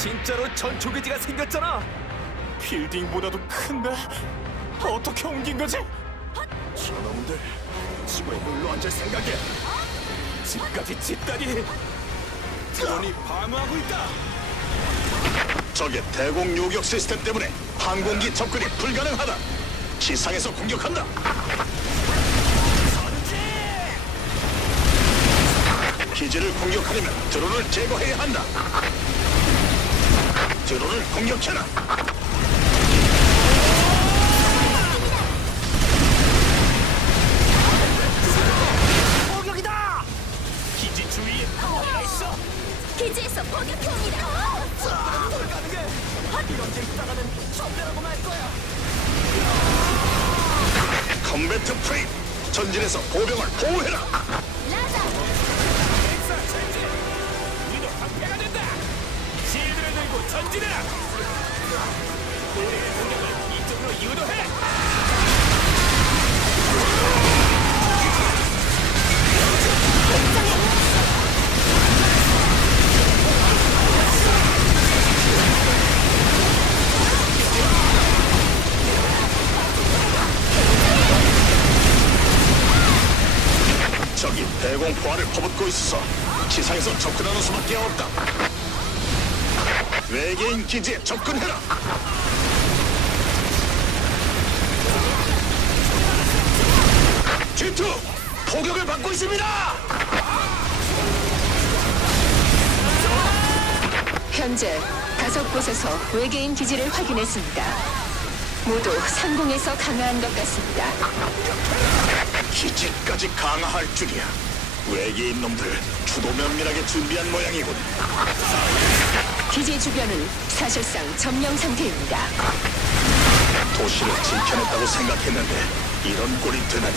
진짜로 전초기지가 생겼잖아. 빌딩보다도 큰데 어떻게 옮긴 거지? 저놈들 지구에 눌러 앉을 생각이야. 집까지 짓다니. 드론이 방어하고 있다. 적의 대공 요격 시스템 때문에 항공기 접근이 불가능하다. 지상에서 공격한다. 기지를 공격하려면 드론을 제거해야 한다. 드론을 공격해라. 공격이다. 기지 주위에 방어가 있어. 기지에서 포격해옵니다. 불가능해. 이런 데 있다가는 전멸하고 말 거야. 컴배트 프레임. 전진해서 보병을 보호해라. 라자, 전진해라. 우리의 공격을 이쪽으로 유도해. 적이 대공 포화를 퍼붓고 있어서 지상에서 접근하는 수밖에 없다. 외계인 기지에 접근해라. G2 포격을 받고 있습니다. 현재 다섯 곳에서 외계인 기지를 확인했습니다. 모두 상공에서 강화한 것 같습니다. 기지까지 강화할 줄이야. 외계인 놈들 주도 면밀하게 준비한 모양이군. 기지 주변은 사실상 점령 상태입니다. 도시를 지켜냈다고 생각했는데 이런 꼴이 되다니.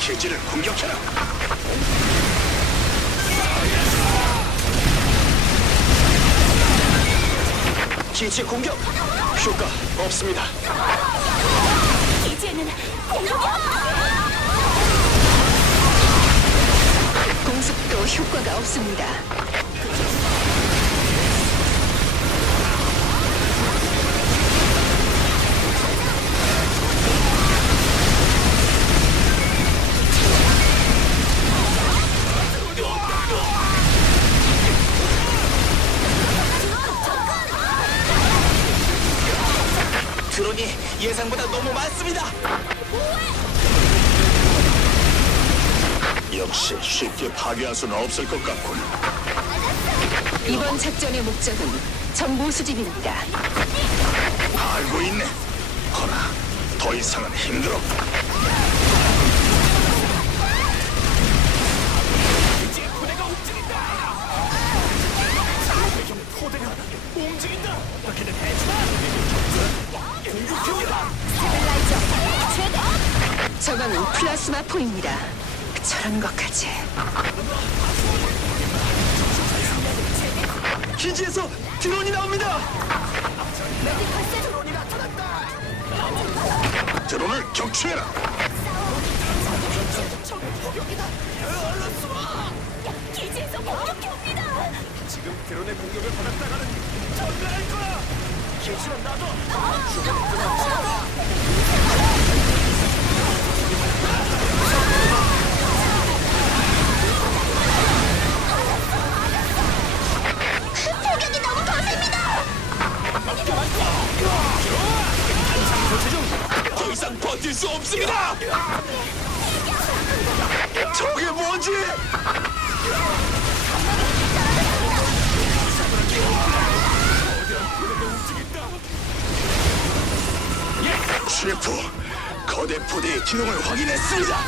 기지를 공격해라. 기지 공격. 효과 없습니다. 기지에는 공격이 공습 없습니다. 역시 쉽게 파괴할 수는 없을 것 같군. 이번 작전의 목적은 정보 수집입니다. 알고 있네. 허나 더 이상은 힘들어. 이제 부대가 움직인다. 외경 포대가 움직인다. 어떻게든 해주마. 공격합니다. 스테빌라이저 최대. 저건 플라스마 포입니다. 저런 것까지. 기지에서 드론이 나옵니다. 드론을 격추해라. 기지에서 공격해 옵니다. 지금 드론의 공격을 받았다가는 전멸할 거야. 기지는 나도. 버틸 수 없습니다. 저게 뭐지? 셰프, 거대 부대의 기능을 확인했습니다.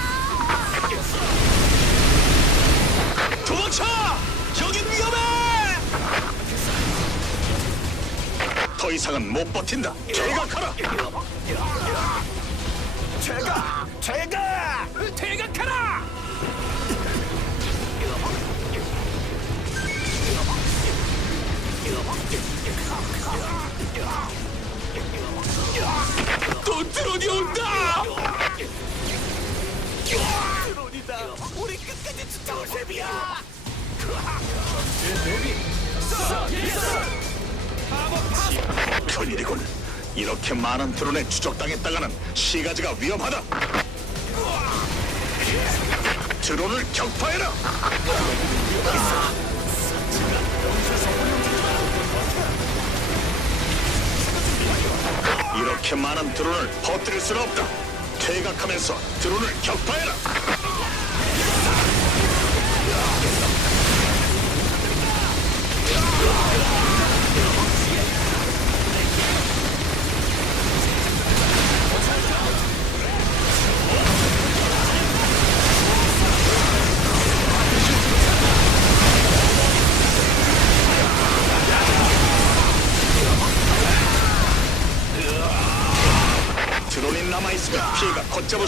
도망쳐! 여긴 위험해! 더 이상은 못 버틴다. 개각하라. 제가 제가 대각하라. 또 드론이 온다. 드론이다. 끝까지 쫓아올 셈이야. 큰일이군. 이렇게 많은 드론에 추적당했다가는 시가지가 위험하다. 드론을 격파해라. 이렇게 많은 드론을 퍼뜨릴 수는 없다. 퇴각하면서 드론을 격파해라.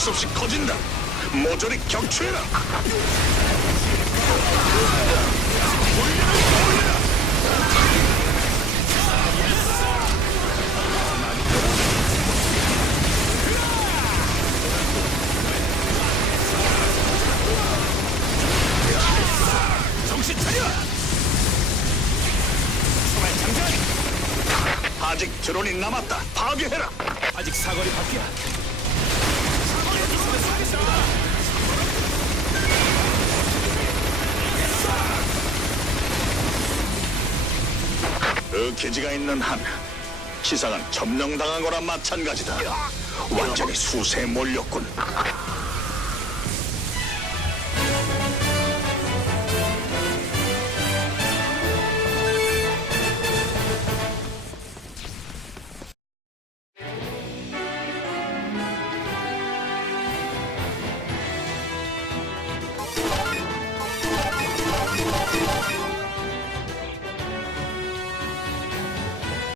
수 없이 커진다. 모조리 격추해라. 아직 드론이 남았다. 파괴해라. 아직 사거리 밖이야. 그 기지가 있는 한 지상은 점령당한 거나 마찬가지다. 완전히 수세에 몰렸군.